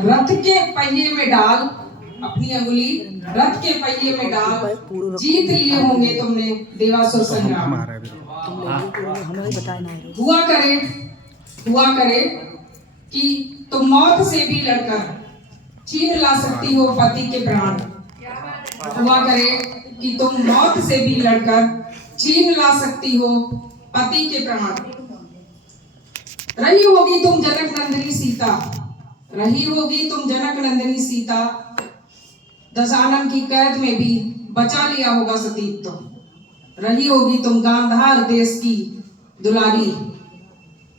रथ के पहिए में डाल, अपनी अंगुली रथ के पहिए में डाल, जीत लिए होंगे तुमने देवासुर संग्राम। हुआ करे कि तुम मौत से भी लड़कर छीन ला सकती हो पति के प्राण। हुआ करे कि तुम मौत से भी लड़कर छीन ला सकती हो पति के प्राण। रही होगी तुम जनक नंदिनी सीता, रही होगी तुम जनक नंदिनी सीता, दशानन की कैद में भी बचा लिया होगा सतीत्व। रही होगी तुम गांधार देश की दुलारी,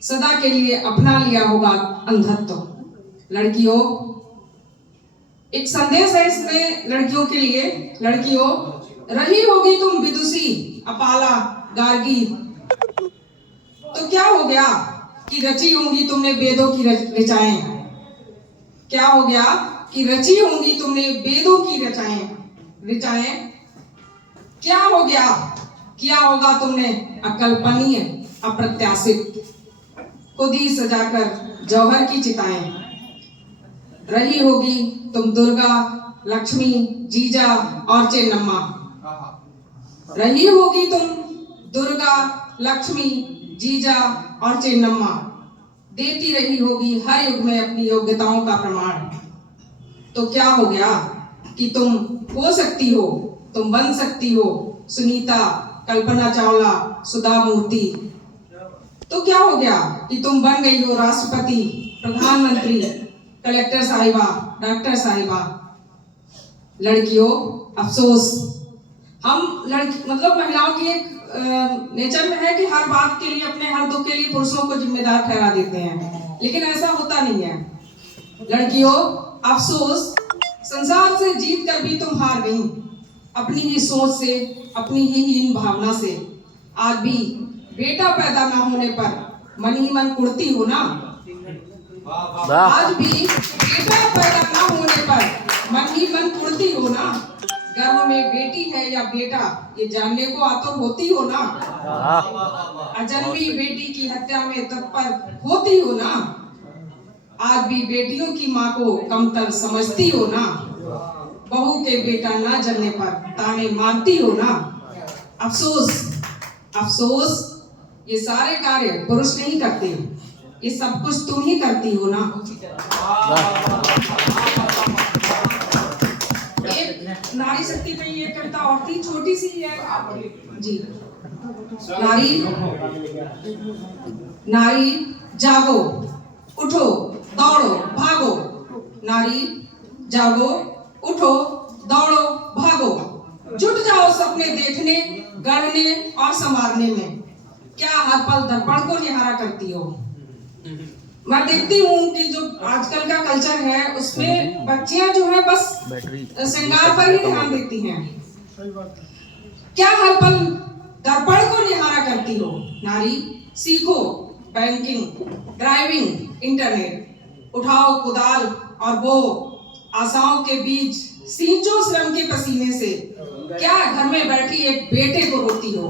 सदा के लिए अपना लिया होगा अंधत्व। लड़कियों, एक संदेश है इसमें लड़कियों के लिए। लड़कियों, रही होगी तुम विदुषी अपाला गार्गी, तो क्या हो गया कि रची होंगी तुमने वेदों की ऋचाएं। क्या हो गया कि रची होंगी तुमने वेदों की ऋचाएं। क्या हो गया, किया होगा तुमने अकल्पनीय अप्रत्याशित, खुद ही सजाकर जौहर की चिताएं। रही होगी तुम दुर्गा लक्ष्मी जीजा और चेन्नम्मा, रही होगी तुम दुर्गा लक्ष्मी जीजा और चेन्नम्मा, देती रही होगी हर युग में अपनी योग्यताओं का प्रमाण। तो क्या हो गया कि तुम हो सकती हो, तुम बन सकती हो सुनीता, कल्पना चावला, सुधा मूर्ति। तो क्या हो गया कि तुम बन गई हो राष्ट्रपति, प्रधानमंत्री, कलेक्टर साहिबा, डॉक्टर साहिबा। लड़कियों, अफसोस हम मतलब महिलाओं की एक नेचर में है कि हर बात के लिए, अपने हर दुख के लिए पुरुषों को जिम्मेदार ठहरा देते हैं, लेकिन ऐसा होता नहीं है। लड़कियों, अफसोस, संसार से जीत कर भी तुम हार गई, अपनी ही सोच से, अपनी ही हीन भावना से। आज भी बेटा पैदा ना होने पर मन ही मन कुड़ती हो ना। आज भी बेटा पैदा ना होने पर मन ही मन कुड़ती हो ना। गर्भ में बेटी है या बेटा ये जानने को आतुर होती हो ना। अजन्मी बेटी की हत्या में तत्पर होती हो ना। आज भी बेटियों की माँ को कमतर समझती हो ना। बहू के बेटा ना जलने पर ताने मारती हो ना। अफसोस, अफसोस, ये सारे कार्य पुरुष नहीं करते, ये सब कुछ तुम ही करती हो ना। एक नारी शक्ति पे ये कविता और थी, छोटी सी है जी। नारी जागो, उठो, दौड़ो, भागो। नारी जागो, उठो, दौड़ो, भागो। जुट जाओ सपने देखने, गढ़ने और संवारने में। क्या हर पल दर्पण को निहारा करती हो। मैं देखती हूँ कि जो आजकल का कल्चर है उसमें बच्चियां जो है बस श्रृंगार पर ही ध्यान देती हैं। क्या हर पल दर्पण को निहारा करती हो। नारी सीखो बैंकिंग, ड्राइविंग, इंटरनेट। उठाओ कुदाल और बो, आशाओं के बीज सींचो श्रम के पसीने से। क्या घर में बैठी एक बेटे को रोती हो।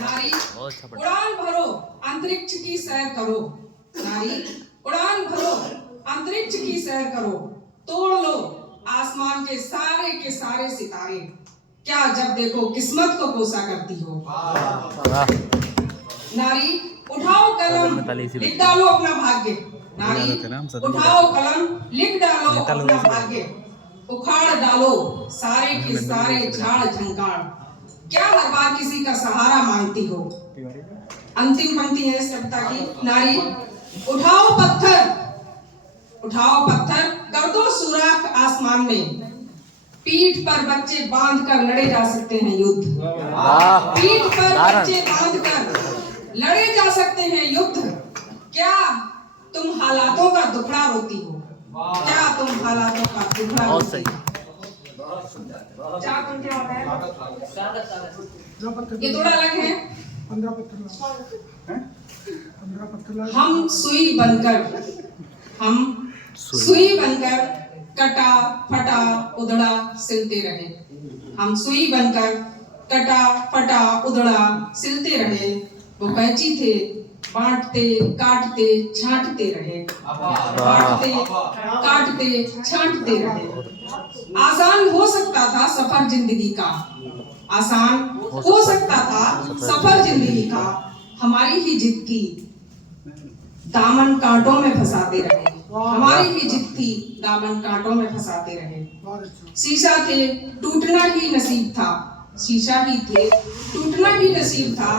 नारी उड़ान भरो, अंतरिक्ष की सैर करो। नारी उड़ान भरो, अंतरिक्ष की सैर करो। तोड़ लो आसमान के सारे सितारे। क्या जब देखो किस्मत को कोसा करती हो। नारी उठाओ कलम, लिख डालो अपना भाग्य। नारी उठाओ कलम, लिख डालो अपना भाग्य। उखाड़ डालो सारे के सारे झाड़ झंकार। क्या हर बार किसी का सहारा मांगती हो। अंतिम पंक्ति है इस कविता की। नारी उठाओ पत्थर, उठाओ पत्थर, कर दो सुराख आसमान में। पीठ पर बच्चे बांध कर लड़े जा सकते हैं युद्ध। पीठ पर बच्चे बांध कर लड़े जा सकते हैं युद्ध। क्या तुम हालातों का दुखड़ा रोती हो। क्या तुम हालातों का दुखड़ा रोती हो। ये थोड़ा अलग है। हम सुई बनकर कटा फटा उधड़ा सिलते रहे। हम सुई बनकर कटा फटा उधड़ा सिलते रहे। वो कैंची थे बांटते काटते छांटते रहे, बांटते काटते छांटते रहे। आसान हो सकता था सफर जिंदगी का, आसान हो सकता था सफर जिंदगी का, हमारी ही जिद थी दामन कांटों में फंसाते रहे, हमारी ही जिद थी दामन कांटों में फंसाते रहे। शीशा थे टूटना ही नसीब था, शीशा ही थे टूटना ही नसीब था,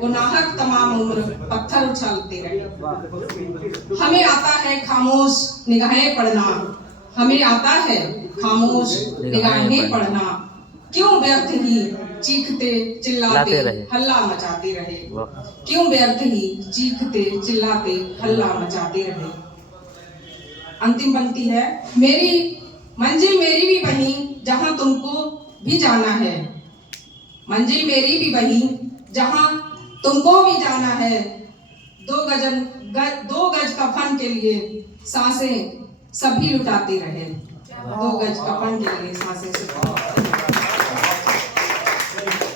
वो नाहक तमाम उम्र पत्थर उछालते रहे। हमें आता है खामोश निगाहें पढ़ना, हमें आता है खामोश निगाहें पढ़ना, क्यों व्यर्थ ही चीखते चिल्लाते हल्ला मचाते रहे, क्यों व्यर्थ ही चीखते चिल्लाते हल्ला मचाते रहे। अंतिम पंक्ति है, मेरी मंजिल मेरी भी वहीं जहां तुमको भी जाना है, मंजिल मेरी भी वहीं जहां तुमको भी जाना है। 2 गज कफन के लिए सांसें सभी लुटाते रहे, 2 गज कफन के लिए सांसें सभी